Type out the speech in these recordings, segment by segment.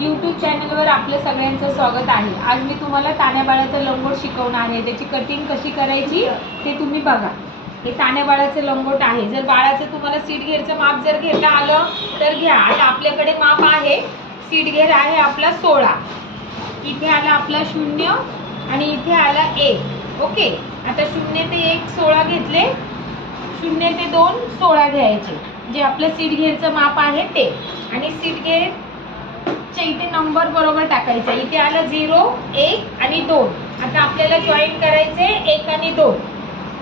YouTube चॅनलवर आपलं सगळ्यांचं स्वागत आहे। आज मी तुम्हाला तान्या बाळाचं लंगोट शिकवणार आहे। त्याची कटिंग कशी करायची ते तुम्ही बघा। हे तान्या बाळाचं लंगोट आहे। जर बाळाचं तुम्हाला सीट घेरचं माप जर घेता आलं तर घ्या। आता आपल्याकडे माप आहे, सीट घेर आहे आपला 16, इथे आला आपला 0 आणि इथे आला 1। ओके, आता 0 ते 1 16 घेतले, 0 ते 2 16 घ्यायचे, जे आपलं सीट घेरचं माप आहे ते। आणि सीट घेर इथे नंबर बरोबर टाकायचा। इथे आलं 0 1 आणि 2। आता आपल्याला जॉईन करायचे 1 आणि 2।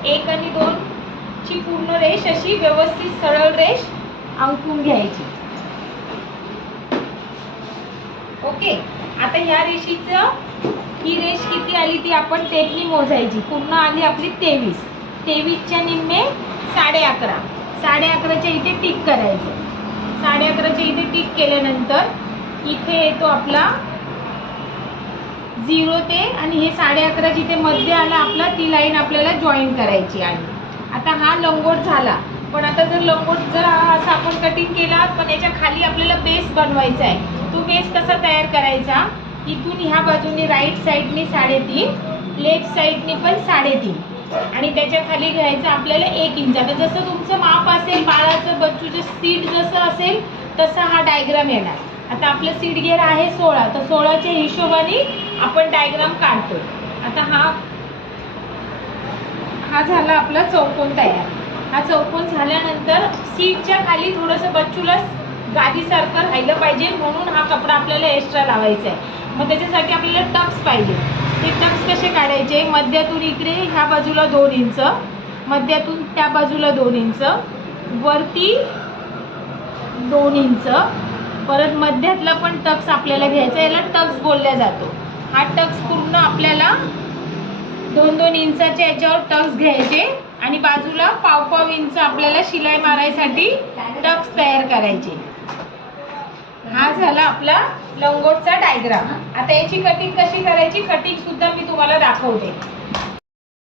1 आणि 2 ची पूर्ण रेष अशी व्यवस्थित सरळ रेष आंखून घ्यायची। ओके, आता ह्या रेषेचं ही रेष किती आली ती आपण टेपनी मोजायची। पूर्ण आली आपली 23। 23 च्या निम्मे 11.5। 11.5 च्या इथे टिक करायचं। 11.5 च्या इथे टिक केल्यानंतर इथे येतो आपला 0 ते आणि हे 11.5 जिथे मध्ये आला आपला ती लाईन आपल्याला जॉईन करायची आहे। आता हा लंगोट झाला। पण आता जर लंगोट जर असा आपण कटिंग केला पण याच्या खाली आपल्याला बेस बनवायचा आहे। तो बेस कसा तयार करायचा, इथून ह्या बाजूने राईट साईडने 3.5, लेफ्ट साईडने पण 3.5 आणि त्याच्या खाली घ्यायचं आपल्याला 1 इंच। आता जसं तुमचं माप असेल बाळाचं बच्चूचं सीट जसं असेल तसा हा डायग्राम येणार। आता आपलं सीट घेर आहे 16, तर 16च्या हिशोबाने आपण डायग्राम काढतो। आता हा झाला आपला चौकोन तयार। हा चौकोन झाल्यानंतर सीटच्या खाली थोडंसं बच्चूला गादीसारखं राहिलं पाहिजे, म्हणून हा कपडा आपल्याला एक्स्ट्रा लावायचा आहे। मग त्याच्यासाठी आपल्याला टक्स पाहिजे। हे टक्स कसे काढायचे, मध्यातून इकडे ह्या बाजूला 2 इंच, मध्यातून त्या बाजूला 2 इंच, वरती 2 इंच, परत मध्यातला पण टक्स आपल्याला घ्यायचा। याला टक्स बोलल्या जातो। हा टक्स पूर्ण आपल्याला 2-2 इंचाच्या याच्यावर टक्स घ्यायचे आणि बाजूला पाव इंच आपल्याला शिलाई मारायसाठी टक्स तयार करायचे। हा झाला आपला लंगोटचा डायग्राम। आता याची कटिंग कशी करायची, कटिंग सुद्धा मी तुम्हाला दाखवते।